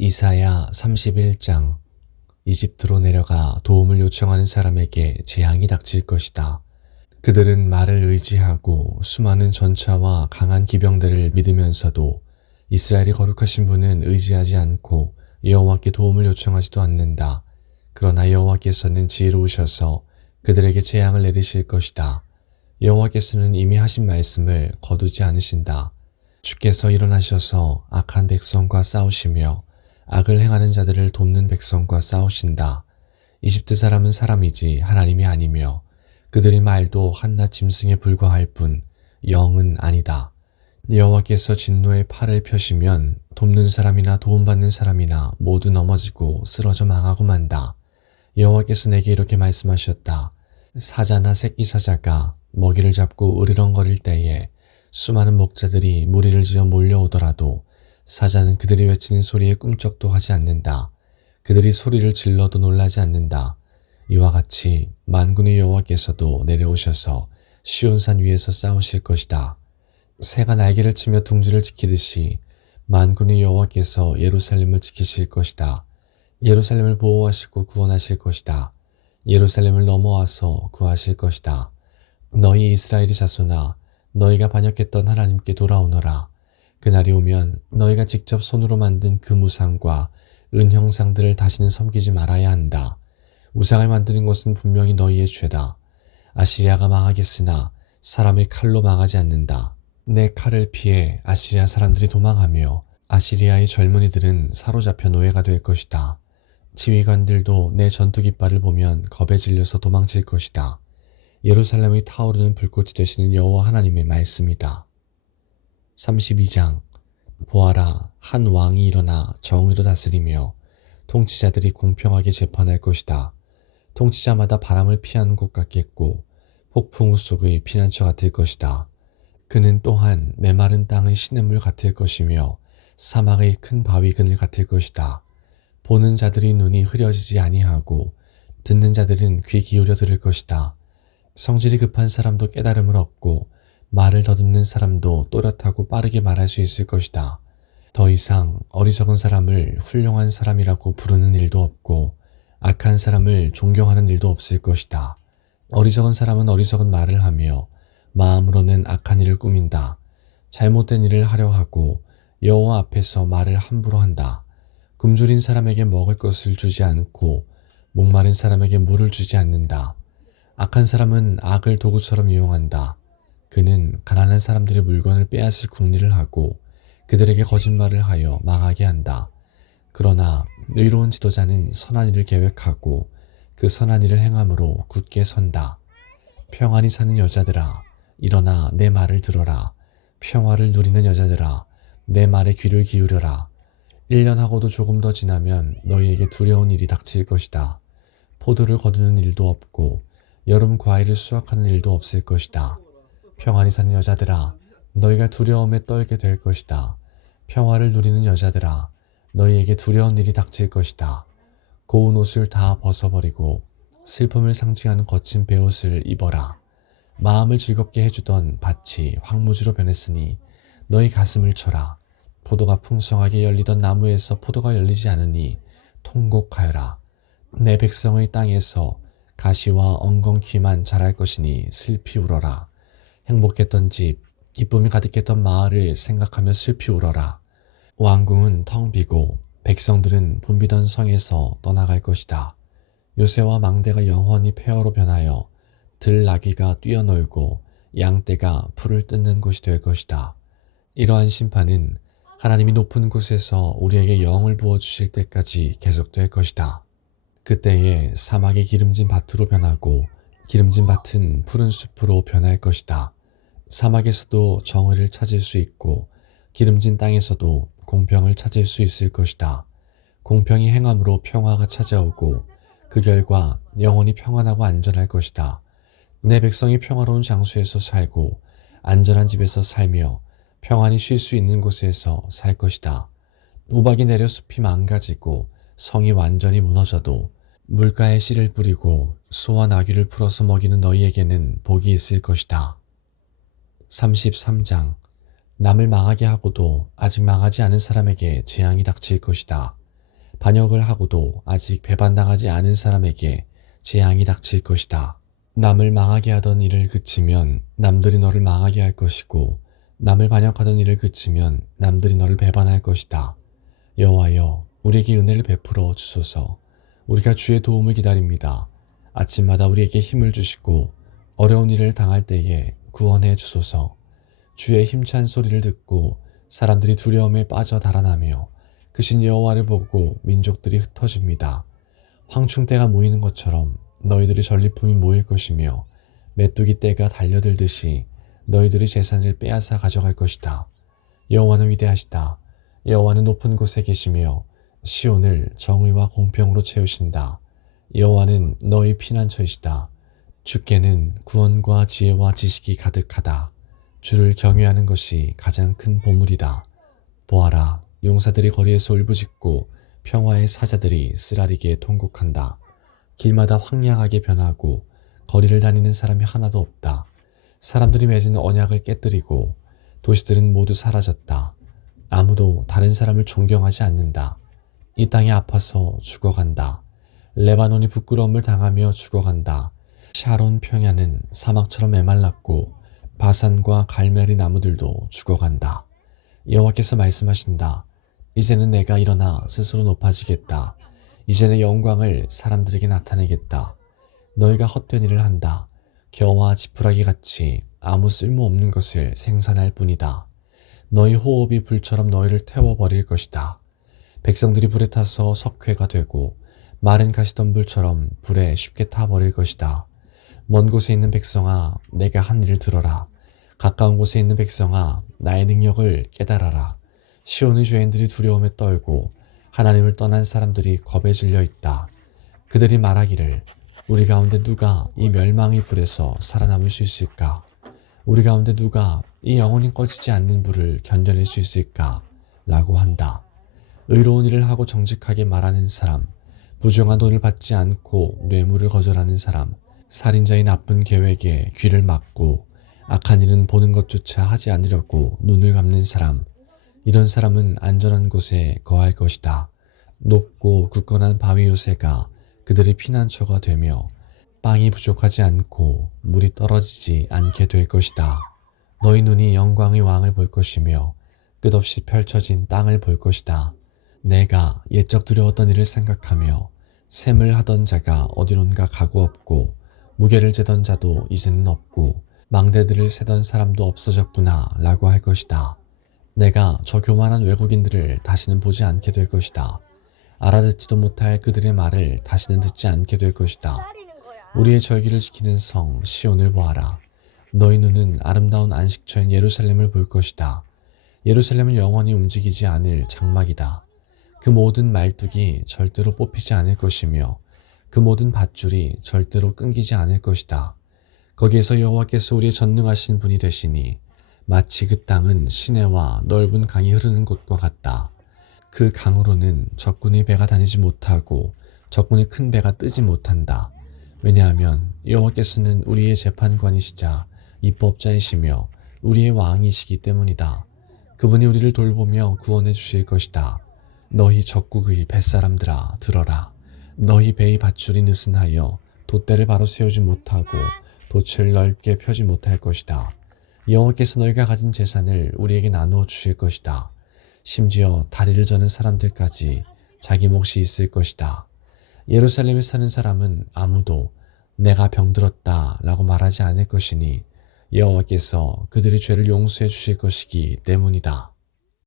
이사야 31장. 이집트로 내려가 도움을 요청하는 사람에게 재앙이 닥칠 것이다. 그들은 말을 의지하고 수많은 전차와 강한 기병들을 믿으면서도 이스라엘이 거룩하신 분은 의지하지 않고 여호와께 도움을 요청하지도 않는다. 그러나 여호와께서는 지혜로우셔서 그들에게 재앙을 내리실 것이다. 여호와께서는 이미 하신 말씀을 거두지 않으신다. 주께서 일어나셔서 악한 백성과 싸우시며 악을 행하는 자들을 돕는 백성과 싸우신다. 이집트 사람은 사람이지 하나님이 아니며 그들의 말도 한낱 짐승에 불과할 뿐 영은 아니다. 여호와께서 진노의 팔을 펴시면 돕는 사람이나 도움받는 사람이나 모두 넘어지고 쓰러져 망하고 만다. 여호와께서 내게 이렇게 말씀하셨다. 사자나 새끼 사자가 먹이를 잡고 으르렁거릴 때에 수많은 목자들이 무리를 지어 몰려오더라도 사자는 그들이 외치는 소리에 꿈쩍도 하지 않는다. 그들이 소리를 질러도 놀라지 않는다. 이와 같이 만군의 여호와께서도 내려오셔서 시온산 위에서 싸우실 것이다. 새가 날개를 치며 둥지를 지키듯이 만군의 여호와께서 예루살렘을 지키실 것이다. 예루살렘을 보호하시고 구원하실 것이다. 예루살렘을 넘어와서 구하실 것이다. 너희 이스라엘의 자손아, 너희가 반역했던 하나님께 돌아오너라. 그날이 오면 너희가 직접 손으로 만든 그 우상과 은형상들을 다시는 섬기지 말아야 한다. 우상을 만드는 것은 분명히 너희의 죄다. 아시리아가 망하겠으나 사람의 칼로 망하지 않는다. 내 칼을 피해 아시리아 사람들이 도망하며 아시리아의 젊은이들은 사로잡혀 노예가 될 것이다. 지휘관들도 내 전투 깃발을 보면 겁에 질려서 도망칠 것이다. 예루살렘의 타오르는 불꽃이 되시는 여호와 하나님의 말씀이다. 32장. 보아라, 한 왕이 일어나 정의로 다스리며 통치자들이 공평하게 재판할 것이다. 통치자마다 바람을 피하는 것 같겠고 폭풍우 속의 피난처 같을 것이다. 그는 또한 메마른 땅의 시냇물 같을 것이며 사막의 큰 바위 그늘 같을 것이다. 보는 자들의 눈이 흐려지지 아니하고 듣는 자들은 귀 기울여 들을 것이다. 성질이 급한 사람도 깨달음을 얻고 말을 더듬는 사람도 또렷하고 빠르게 말할 수 있을 것이다. 더 이상 어리석은 사람을 훌륭한 사람이라고 부르는 일도 없고 악한 사람을 존경하는 일도 없을 것이다. 어리석은 사람은 어리석은 말을 하며 마음으로는 악한 일을 꾸민다. 잘못된 일을 하려 하고 여호와 앞에서 말을 함부로 한다. 굶주린 사람에게 먹을 것을 주지 않고 목마른 사람에게 물을 주지 않는다. 악한 사람은 악을 도구처럼 이용한다. 그는 가난한 사람들의 물건을 빼앗을 궁리를 하고 그들에게 거짓말을 하여 망하게 한다. 그러나 의로운 지도자는 선한 일을 계획하고 그 선한 일을 행함으로 굳게 선다. 평안히 사는 여자들아, 일어나 내 말을 들어라. 평화를 누리는 여자들아, 내 말에 귀를 기울여라. 1년하고도 조금 더 지나면 너희에게 두려운 일이 닥칠 것이다. 포도를 거두는 일도 없고 여름 과일을 수확하는 일도 없을 것이다. 평안히 사는 여자들아, 너희가 두려움에 떨게 될 것이다. 평화를 누리는 여자들아, 너희에게 두려운 일이 닥칠 것이다. 고운 옷을 다 벗어버리고 슬픔을 상징하는 거친 베옷을 입어라. 마음을 즐겁게 해주던 밭이 황무지로 변했으니 너희 가슴을 쳐라. 포도가 풍성하게 열리던 나무에서 포도가 열리지 않으니 통곡하여라. 내 백성의 땅에서 가시와 엉겅퀴만 자랄 것이니 슬피 울어라. 행복했던 집, 기쁨이 가득했던 마을을 생각하며 슬피 울어라. 왕궁은 텅 비고 백성들은 붐비던 성에서 떠나갈 것이다. 요새와 망대가 영원히 폐허로 변하여 들나귀가 뛰어놀고 양떼가 풀을 뜯는 곳이 될 것이다. 이러한 심판은 하나님이 높은 곳에서 우리에게 영을 부어주실 때까지 계속될 것이다. 그때에 사막이 기름진 밭으로 변하고 기름진 밭은 푸른 숲으로 변할 것이다. 사막에서도 정의를 찾을 수 있고 기름진 땅에서도 공평을 찾을 수 있을 것이다. 공평이 행함으로 평화가 찾아오고 그 결과 영원히 평안하고 안전할 것이다. 내 백성이 평화로운 장소에서 살고 안전한 집에서 살며 평안히 쉴 수 있는 곳에서 살 것이다. 우박이 내려 숲이 망가지고 성이 완전히 무너져도 물가에 씨를 뿌리고 소와 나귀를 풀어서 먹이는 너희에게는 복이 있을 것이다. 33장. 남을 망하게 하고도 아직 망하지 않은 사람에게 재앙이 닥칠 것이다. 반역을 하고도 아직 배반당하지 않은 사람에게 재앙이 닥칠 것이다. 남을 망하게 하던 일을 그치면 남들이 너를 망하게 할 것이고 남을 반역하던 일을 그치면 남들이 너를 배반할 것이다. 여호와여, 우리에게 은혜를 베풀어 주소서. 우리가 주의 도움을 기다립니다. 아침마다 우리에게 힘을 주시고 어려운 일을 당할 때에 구원해 주소서. 주의 힘찬 소리를 듣고 사람들이 두려움에 빠져 달아나며 크신 여호와를 보고 민족들이 흩어집니다. 황충대가 모이는 것처럼 너희들의 전리품이 모일 것이며 메뚜기 떼가 달려들듯이 너희들의 재산을 빼앗아 가져갈 것이다. 여호와는 위대하시다. 여호와는 높은 곳에 계시며 시온을 정의와 공평으로 채우신다. 여호와는 너희 피난처이시다. 주께는 구원과 지혜와 지식이 가득하다. 주를 경외하는 것이 가장 큰 보물이다. 보아라, 용사들이 거리에서 울부짖고 평화의 사자들이 쓰라리게 통곡한다. 길마다 황량하게 변하고 거리를 다니는 사람이 하나도 없다. 사람들이 맺은 언약을 깨뜨리고 도시들은 모두 사라졌다. 아무도 다른 사람을 존경하지 않는다. 이 땅이 아파서 죽어간다. 레바논이 부끄러움을 당하며 죽어간다. 샤론 평야는 사막처럼 메말랐고 바산과 갈멜리 나무들도 죽어간다. 여호와께서 말씀하신다. 이제는 내가 일어나 스스로 높아지겠다. 이제 내 영광을 사람들에게 나타내겠다. 너희가 헛된 일을 한다. 겨와 지푸라기 같이 아무 쓸모없는 것을 생산할 뿐이다. 너희 호흡이 불처럼 너희를 태워버릴 것이다. 백성들이 불에 타서 석회가 되고 마른 가시덤불처럼 불에 쉽게 타버릴 것이다. 먼 곳에 있는 백성아, 내가 한 일을 들어라. 가까운 곳에 있는 백성아, 나의 능력을 깨달아라. 시온의 죄인들이 두려움에 떨고 하나님을 떠난 사람들이 겁에 질려 있다. 그들이 말하기를 우리 가운데 누가 이 멸망의 불에서 살아남을 수 있을까? 우리 가운데 누가 이 영원히 꺼지지 않는 불을 견뎌낼 수 있을까? 라고 한다. 의로운 일을 하고 정직하게 말하는 사람, 부정한 돈을 받지 않고 뇌물을 거절하는 사람, 살인자의 나쁜 계획에 귀를 막고 악한 일은 보는 것조차 하지 않으려고 눈을 감는 사람, 이런 사람은 안전한 곳에 거할 것이다. 높고 굳건한 바위 요새가 그들의 피난처가 되며 빵이 부족하지 않고 물이 떨어지지 않게 될 것이다. 너희 눈이 영광의 왕을 볼 것이며 끝없이 펼쳐진 땅을 볼 것이다. 내가 옛적 두려웠던 일을 생각하며 셈을 하던 자가 어디론가 가고 없고 무게를 재던 자도 이제는 없고 망대들을 세던 사람도 없어졌구나 라고 할 것이다. 내가 저 교만한 외국인들을 다시는 보지 않게 될 것이다. 알아듣지도 못할 그들의 말을 다시는 듣지 않게 될 것이다. 우리의 절기를 지키는 성 시온을 보아라. 너희 눈은 아름다운 안식처인 예루살렘을 볼 것이다. 예루살렘은 영원히 움직이지 않을 장막이다. 그 모든 말뚝이 절대로 뽑히지 않을 것이며 그 모든 밧줄이 절대로 끊기지 않을 것이다. 거기에서 여호와께서 우리의 전능하신 분이 되시니 마치 그 땅은 시내와 넓은 강이 흐르는 곳과 같다. 그 강으로는 적군의 배가 다니지 못하고 적군의 큰 배가 뜨지 못한다. 왜냐하면 여호와께서는 우리의 재판관이시자 입법자이시며 우리의 왕이시기 때문이다. 그분이 우리를 돌보며 구원해 주실 것이다. 너희 적국의 뱃사람들아 들어라. 너희 배의 밧줄이 느슨하여 돛대를 바로 세우지 못하고 돛을 넓게 펴지 못할 것이다. 여호와께서 너희가 가진 재산을 우리에게 나누어 주실 것이다. 심지어 다리를 저는 사람들까지 자기 몫이 있을 것이다. 예루살렘에 사는 사람은 아무도 내가 병들었다 라고 말하지 않을 것이니 여호와께서 그들의 죄를 용서해 주실 것이기 때문이다.